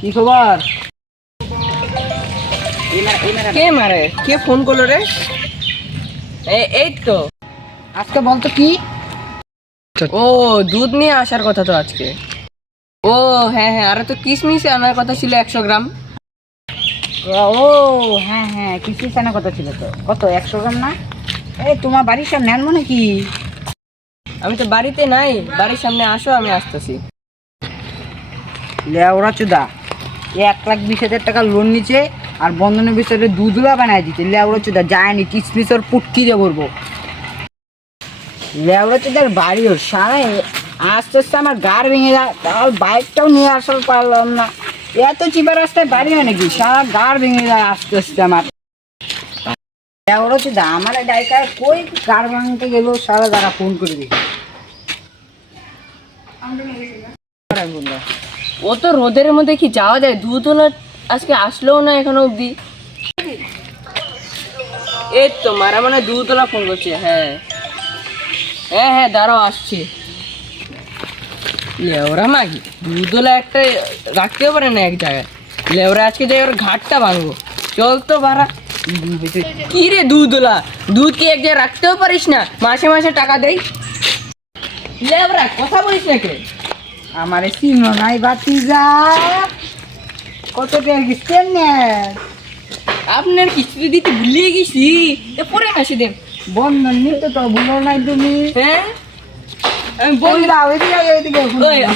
কি খবর? কে মারে? কে ফোন করলো রে? এই তো আজকে বলতো কি? ও দুধ নিয়ে আসার কথা তো আজকে। ও হ্যাঁ হ্যাঁ, আরে তো কিশমিশ আনার কথা ছিল 100 গ্রাম। ও হ্যাঁ হ্যাঁ, কিশমিশ আনার কথা ছিল তো। কত 100 গ্রাম না? এই তোমার বাড়ির সামনে আনবো নাকি? আমি তো বাড়িতে নাই, বাড়ির সামনে আসো, আমি আসতেছি। লেওরা চুদা 1,20,000 টাকা লোন নিচে আর বন্ধনের ভিতরে দুধুলা বানায় দিতে। লেওরা চুদা যায়নি, কিশমিশ ওর পুটকি দিয়ে ভরবো। লেওরা চুদার বাড়ি ওর সারাই আস্তে আস্তে আমার গাড় ভেঙে যায়। তার বাইকটাও নিয়ে আসার পারলাম না। এত চিপা রাস্তায় বাড়ি হয় নাকি? সারা গাড় ভেঙে যায় আস্তে আস্তে আমার। লেওরা চুদা আমার ডাইকার কই গাড় ভাঙতে গেল, সারা যারা ফোন করে দিই। ও তো রোদের মধ্যে কি যাওয়া যায়? দুধ না আজকে আসলেও না এখনো অবধি। এই তো মারা মানে দুধওয়ালা ফোন করছে। হ্যাঁ হ্যাঁ হ্যাঁ, দাঁড়াও আসছি। লেওরা মাগি দুধওয়ালা একটা রাখতেও পারে না এক জায়গায়। লেওরা আজকে যাই ওর ঘাটটা ভাঙবো। চল তো ভাড়া। কি রে দুধওয়ালা, দুধ কি এক জায়গায় রাখতেও পারিস না? মাসে মাসে টাকা দেই। লেওরা কথা বলিস না কে? আমারে চিনো নাই বাতিজা, কত টাকা কিস্তেন না? আপনার কিস্তি দিতে ভুলিয়ে গেছি, পরে আসি দেন। বন্ধন নিতে তো ভুলো নাই তুমি। হ্যাঁ আমি বলি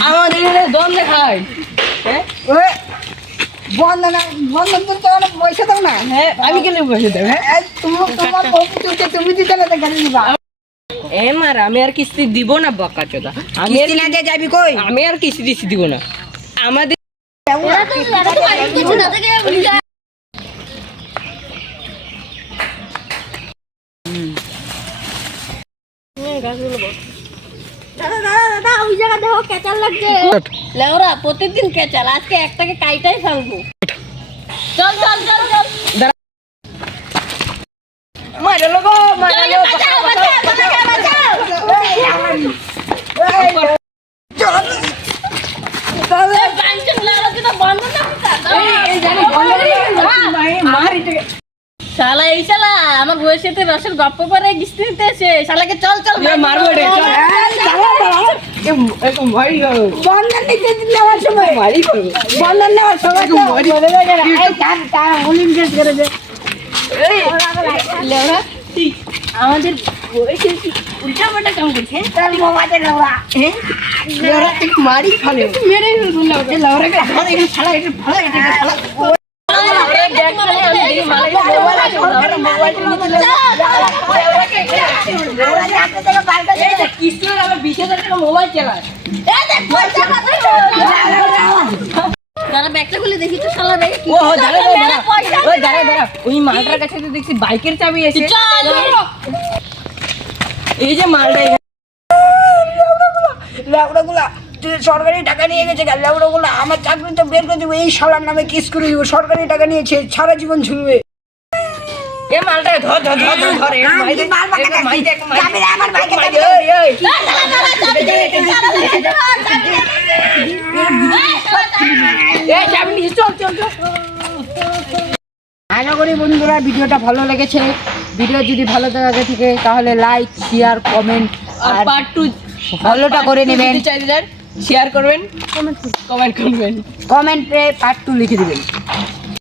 আমাদের এখানে দম দেখায়। হ্যাঁ বন্ধন বন্ধন তো অনেক পয়সা দাও না। হ্যাঁ আমি কেন বসে দেব? হ্যাঁ তুমি দিতে না গাড়ি দিবা। এ মার আমি আর কিস্তি দিব না বকা চোদা। আমি কিস্তি না দিয়ে যাবি কই? আমি আর কিস্তি দিচ্ছি দিব না। আমাদের লেওরা প্রতিদিন কেচাল, আজকে একটাকে কাইটাই ফেলবো। চল চল চল চল। মারো লোগো মারো, বাঁচাও বাঁচাও বাঁচাও বাঁচাও। শালা এই শালা আমার বউয়ের সাথে রসের গপ্প করে কিস্তি নিতে এসে শালাকে চল চল মারবো রে। বন্ধন নিতে দিলে আমার সময় বন্ধন নেওয়ার সময় আমাদের উল্টা পাল্টা কাম করছে। তার মোবাইলে নেওয়া মারি ফেলে মেরে মোবাইল চালায়। ব্যাগটা খুলে দেখি তো শালা রে। ওই মালটার কাছে তো দেখছি বাইকের চাবি আছে। এই যে মালটা লেবড়াগুলা সরকারি টাকা নিয়ে গেছে। লেবড়াগুলা আমার চাকরি তো বের করে দেবো, এই শালার নামে কিস করে দিব। সরকারি টাকা নিয়েছে, সারা জীবন ঝুলবে। এ মালটা ধর ধর ধর ধর। আশা করি বন্ধুরা ভিডিওটা ভালো লেগেছে। ভিডিও যদি ভালো লাগে থাকে তাহলে লাইক শেয়ার কমেন্ট আর পার্ট 2 ফলোটা করে নেবেন। শেয়ার করবেন, কমেন্ট করবেন, কমেন্টে পার্ট 2 লিখে দিবেন।